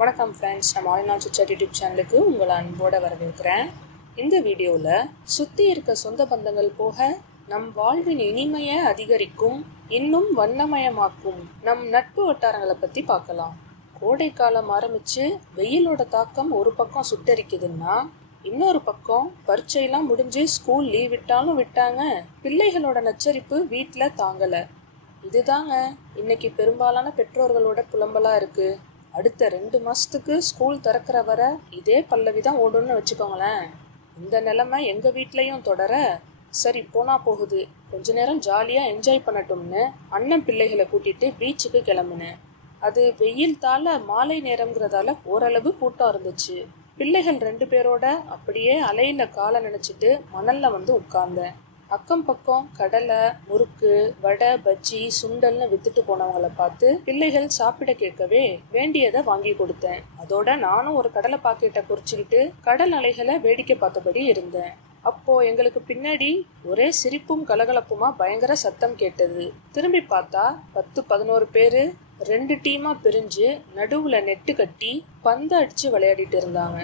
வணக்கம் ஃப்ரெண்ட்ஸ், நம்ம all சுச்சாட் YouTube சேனலுக்கு உங்களை அன்போடு வரவேற்கிறேன். இந்த வீடியோவில் சுற்றி இருக்க சொந்த பந்தங்கள் போக நம் வாழ்வின் இனிமையை அதிகரிக்கும், இன்னும் வண்ணமயமாக்கும் நம் நட்பு வட்டாரங்களை பற்றி பார்க்கலாம். கோடை காலம் ஆரம்பித்து வெயிலோட தாக்கம் ஒரு பக்கம் சுட்டரிக்குதுன்னா, இன்னொரு பக்கம் பரீட்சையெல்லாம் முடிஞ்சு ஸ்கூல் லீவ் விட்டாலும் விட்டாங்க, பிள்ளைகளோட நச்சரிப்பு வீட்டில் தாங்கலை. இதுதாங்க இன்னைக்கு பெரும்பாலான பெற்றோர்களோட புலம்பலாக இருக்குது. அடுத்த 2 மாதத்துக்கு ஸ்கூல் திறக்கிற வர இதே பல்லவி தான் ஓடுன்னு வச்சுக்கோங்களேன். இந்த நிலைமை எங்கள் வீட்லேயும் தொடர, சரி போனா போகுது, கொஞ்ச நேரம் ஜாலியாக என்ஜாய் பண்ணட்டும்னு அண்ணன் பிள்ளைகளை கூட்டிகிட்டு பீச்சுக்கு கிளம்புனேன். அது வெயில் தாழ மாலை நேரம்ங்கிறதால ஓரளவு கூட்டம் இருந்துச்சு. பிள்ளைகள் 2 பேரோட அப்படியே அலையில் காலை நினச்சிட்டு மணலில் வந்து உட்கார்ந்தேன். அக்கம் பக்கம் கடலை, முறுக்கு, வடை, பஜ்ஜி, சுண்டல்னு வித்துட்டு போனவங்களை பார்த்து பிள்ளைகள் சாப்பிட கேட்கவே வேண்டியதை வாங்கி கொடுத்தேன். அதோட நானும் ஒரு கடலை பாக்கெட்டை குறிச்சுக்கிட்டு கடல் அலைகளை வேடிக்கை பார்த்தபடி இருந்தேன். அப்போ எங்களுக்கு பின்னாடி ஒரே சிரிப்பும் கலகலப்புமா பயங்கர சத்தம் கேட்டது. திரும்பி பார்த்தா 10-11 பேரு 2 டீமா பிரிஞ்சு நடுவுல நெட்டு கட்டி பந்து அடிச்சு விளையாடிட்டு இருந்தாங்க.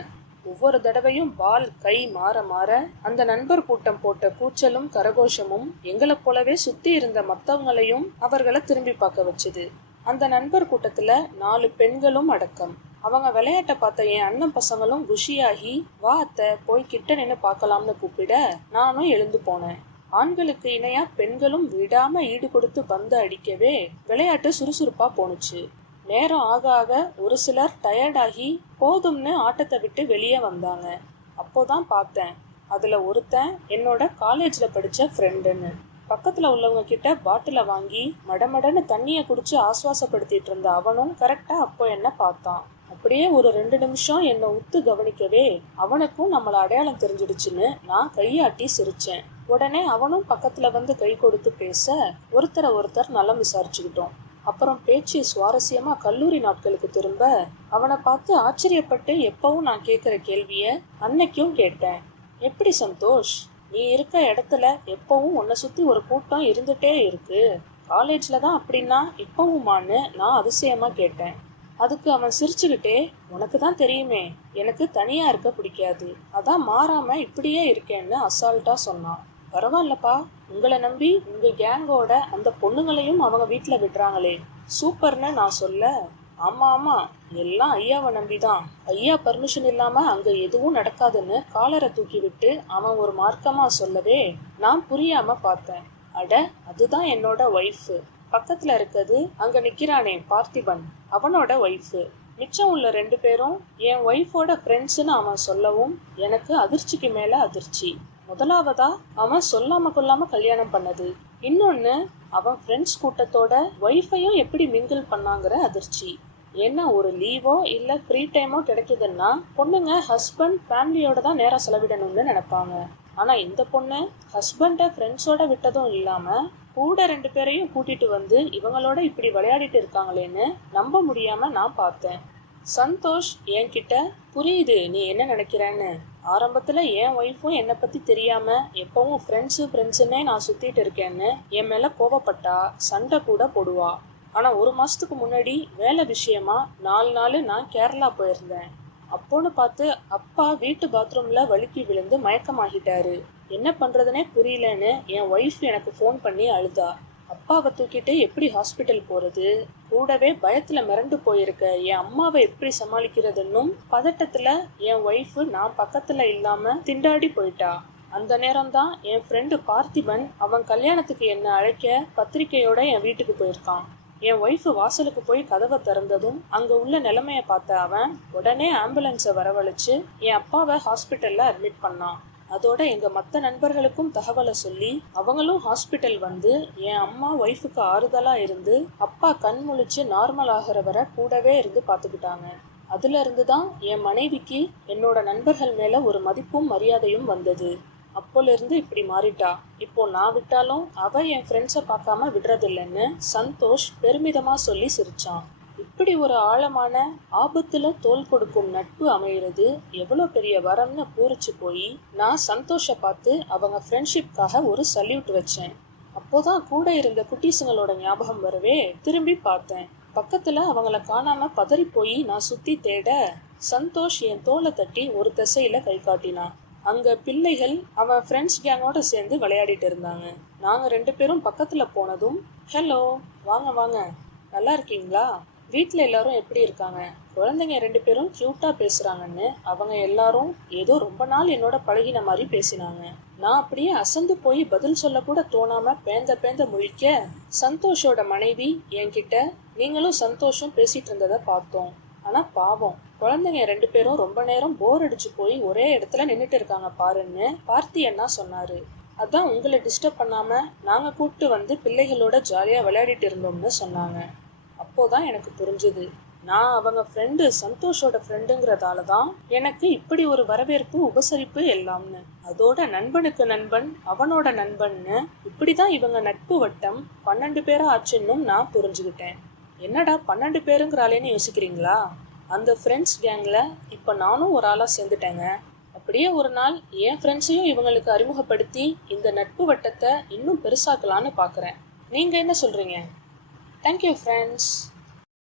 ஒவ்வொரு தடவையும் பால் கை மாற மாற அந்த நண்பர் கூட்டம் போட்ட கூச்சலும் கரகோஷமும் எங்களை போலவே சுத்தி இருந்த மற்றவங்களையும் அவர்களை திரும்பி பார்க்க வச்சுது. அந்த நண்பர் கூட்டத்துல 4 பெண்களும் அடக்கம். அவங்க விளையாட்ட பார்த்த என் அண்ணன் பசங்களும் குஷியாகி, வா அத்தை போய் கிட்ட நின்று பார்க்கலாம்னு கூப்பிட நானும் எழுந்து போனேன். ஆண்களுக்கு இணையா பெண்களும் விடாம ஈடு கொடுத்து பந்து அடிக்கவே விளையாட்டு சுறுசுறுப்பா போணுச்சு. நேரம் ஆக ஆக ஒரு சிலர் டயர்டாகி போதும்னு ஆட்டத்தை விட்டு வெளியே வந்தாங்க. அப்போதான் பார்த்தேன், அதுல ஒருத்தன் என்னோட காலேஜ்ல படிச்ச ஃப்ரெண்டுன்னு. பக்கத்துல உள்ளவங்க கிட்ட பாட்டில வாங்கி மடமடன்னு தண்ணியை குடிச்சு ஆஸ்வாசப்படுத்திட்டு இருந்த அவனும் கரெக்டா அப்போ என்ன பார்த்தான். அப்படியே ஒரு 2 நிமிஷம் என்னை உத்து கவனிக்கவே அவனுக்கும் நம்மள அடையாளம் தெரிஞ்சிடுச்சுன்னு நான் கையாட்டி சிரிச்சேன். உடனே அவனும் பக்கத்துல வந்து கை கொடுத்து பேச ஒருத்தர் நலம் விசாரிச்சுக்கிட்டோம். அப்புறம் பேச்சு சுவாரஸ்யமா கல்லூரி நாட்களுக்கு திரும்ப அவனை பார்த்து ஆச்சரியப்பட்டு எப்பவும் நான் கேட்குற கேள்விய அன்னைக்கும் கேட்டேன். எப்படி சந்தோஷ், நீ இருக்க இடத்துல எப்பவும் உன்னை சுத்தி ஒரு கூட்டம் இருந்துட்டே இருக்கு, காலேஜ்ல தான் அப்படின்னா இப்பவுமான்னு நான் அதிசயமா கேட்டேன். அதுக்கு அவன் சிரிச்சுக்கிட்டே, உனக்கு தான் தெரியுமே எனக்கு தனியா இருக்க பிடிக்காது, அதான் மாறாம இப்படியே இருக்கேன்னு அசால்ட்டா சொன்னான். பரவாயில்லப்பா, உங்களை நம்பி உங்க கேங்கோட அந்த பொண்ணுங்களையும் அவங்க வீட்டுல விடுறாங்களே, சூப்பர்னு நான் சொல்ல, ஆமா எல்லாம் ஐயாவை நம்பிதான், ஐயா பர்மிஷன் இல்லாம அங்க எதுவும் நடக்காதுன்னு காலரை தூக்கி விட்டு அவன் ஒரு மார்க்கமா சொல்லவே நான் புரியாம பார்த்தேன். அட, அதுதான் என்னோட ஒய்ஃபு. பக்கத்துல இருக்கிறது அங்க நிக்கிறானே பார்த்திபன், அவனோட ஒய்ஃபு. மிச்சம் உள்ள 2 பேரும் என் ஒய்ஃபோட ஃப்ரெண்ட்ஸ்ன்னு அவன் சொல்லவும் எனக்கு அதிர்ச்சிக்கு மேல அதிர்ச்சி. முதலாவதா அவன் சொல்லாம கொள்ளாம கல்யாணம் பண்ணது, இன்னொன்னு அவன் ஃப்ரெண்ட்ஸ் கூட்டத்தோட ஒய்ஃபையும் எப்படி மிங்கிள் பண்ணாங்கிற அதிர்ச்சி. ஏன்னா ஒரு லீவோ இல்ல ஃப்ரீ டைமோ கிடைக்குதுன்னா பொண்ணுங்க ஹஸ்பண்ட் ஃபேமிலியோட தான் நேரம் செலவிடணும்னு நினைப்பாங்க. ஆனா இந்த பொண்ணு ஹஸ்பண்டை ஃப்ரெண்ட்ஸோட விட்டதும் இல்லாம கூட 2 பேரையும் கூட்டிட்டு வந்து இவங்களோட இப்படி விளையாடிட்டு இருக்காங்களேன்னு நம்ப முடியாம நான் பார்த்தேன். சந்தோஷ் என்கிட்ட, புரியுது நீ என்ன நினைக்கிறேன்னு, ஆரம்பத்துல என் ஒய்ஃபும் என்னை பத்தி தெரியாம எப்பவும் ஃப்ரெண்ட்ஸுன்னே நான் சுத்திட்டு இருக்கேன்னு என் மேல கோவப்பட்டா, சண்டை கூட போடுவா. ஆனா 1 மாசத்துக்கு முன்னாடி வேலை விஷயமா 4 நாள் நான் கேரளா போயிருந்தேன். அப்போன்னு பார்த்து அப்பா வீட்டு பாத்ரூம்ல வழுக்கி விழுந்து மயக்கமாகிட்டாரு. என்ன பண்றதுனே புரியலன்னு என் ஒய்ஃப் எனக்கு ஃபோன் பண்ணி அழுதா. அப்பாவை தூக்கிட்டு எப்படி ஹாஸ்பிட்டல் போறது, கூடவே பயத்துல மிரண்டு போயிருக்க என் அம்மாவை எப்படி சமாளிக்கிறதுன்னும் பதட்டத்துல என் ஒய்ஃப் நான் பக்கத்துல இல்லாம திண்டாடி போயிட்டா. அந்த நேரம்தான் என் ஃப்ரெண்டு பார்த்திபன் அவன் கல்யாணத்துக்கு என்ன அழைக்க பத்திரிக்கையோட என் வீட்டுக்கு போயிருக்கான். என் ஒய்ஃபு வாசலுக்கு போய் கதவை திறந்ததும் அங்க உள்ள நிலைமைய பார்த்த அவன் உடனே ஆம்புலன்ஸை வரவழைச்சு என் அப்பாவை ஹாஸ்பிட்டல்ல அட்மிட் பண்ணான். அதோட எங்க மற்ற நண்பர்களுக்கும் தகவலை சொல்லி அவங்களும் ஹாஸ்பிட்டல் வந்து என் அம்மா ஒய்ஃபுக்கு ஆறுதலா இருந்து அப்பா கண் முழிச்சு நார்மல் ஆகிற வரை கூடவே இருந்து பார்த்துக்கிட்டாங்க. அதுல இருந்துதான் என் மனைவிக்கு என்னோட நண்பர்கள் மேல ஒரு மதிப்பும் மரியாதையும் வந்தது. அப்போல இருந்து இப்படி மாறிட்டா. இப்போ நான் விட்டாலும் அவ என் ஃப்ரெண்ட்ஸை பார்க்காம விடுறதில்லைன்னு சந்தோஷ் பெருமிதமா சொல்லி சிரிச்சான். இப்படி ஒரு ஆழமான ஆபத்துல தோல் கொடுக்கும் நட்பு அமைகிறது எவ்வளோ பெரிய வரம்னு பூரிச்சு போய் நான் சந்தோஷ பார்த்து அவங்க ஃப்ரெண்ட்ஷிப்காக ஒரு சல்யூட் வச்சேன். அப்போதான் கூட இருந்த குட்டீஸுங்களோட ஞாபகம் வரவே திரும்பி பார்த்தேன். பக்கத்துல அவங்கள காணாம பதறி போய் நான் சுத்தி தேட சந்தோஷ் என் தோலை தட்டி ஒரு திசையில கை காட்டினான். அங்க பிள்ளைகள் அவன் ஃப்ரெண்ட்ஸ் கேங்கோட சேர்ந்து விளையாடிட்டு இருந்தாங்க. நாங்க 2 பேரும் பக்கத்துல போனதும், ஹலோ, வாங்க வாங்க, நல்லா இருக்கீங்களா? வீட்டில் எல்லாரும் எப்படி இருக்காங்க? குழந்தைங்க 2 பேரும் க்யூட்டா பேசுறாங்கன்னு அவங்க எல்லாரும் ஏதோ ரொம்ப நாள் என்னோட பழகின மாதிரி பேசினாங்க. நான் அப்படியே அசந்து போய் பதில் சொல்ல கூட தோணாம பேந்த முழிக்க சந்தோஷோட மனைவி என்கிட்ட நீங்களும் சந்தோஷம் பேசிட்டு இருந்ததை பார்த்தோம். ஆனா பாவம், குழந்தைங்க 2 பேரும் ரொம்ப நேரம் போர் அடிச்சு போய் ஒரே இடத்துல நின்றுட்டு இருக்காங்க பாருன்னு பார்த்தி அண்ணா சொன்னாரு. அதான் உங்களை டிஸ்டர்ப் பண்ணாம நாங்க கூப்பிட்டு வந்து பிள்ளைகளோட ஜாலியா விளையாடிட்டு இருந்தோம்னு சொன்னாங்க. அப்போதான் எனக்கு புரிஞ்சுது, நான் அவங்க ஃப்ரெண்டு, சந்தோஷோட ஃப்ரெண்டுங்கிறதால தான் எனக்கு இப்படி ஒரு வரவேற்பு உபசரிப்பு எல்லாம்னு. அதோட நண்பனுக்கு நண்பன் அவனோட நண்பன்னு இப்படிதான் இவங்க நட்பு வட்டம் 12 பேரா ஆச்சுன்னு நான் புரிஞ்சுக்கிட்டேன். என்னடா 12 பேருங்கிறாளேன்னு யோசிக்கிறீங்களா? அந்த ஃப்ரெண்ட்ஸ் கேங்ல இப்ப நானும் ஒரு ஆளா சேர்ந்துட்டேங்க. அப்படியே ஒரு நாள் என் ஃப்ரெண்ட்ஸையும் இவங்களுக்கு அறிமுகப்படுத்தி இந்த நட்பு வட்டத்தை இன்னும் பெருசாக்கலான்னு பாக்குறேன். நீங்க என்ன சொல்றீங்க? Thank you, friends.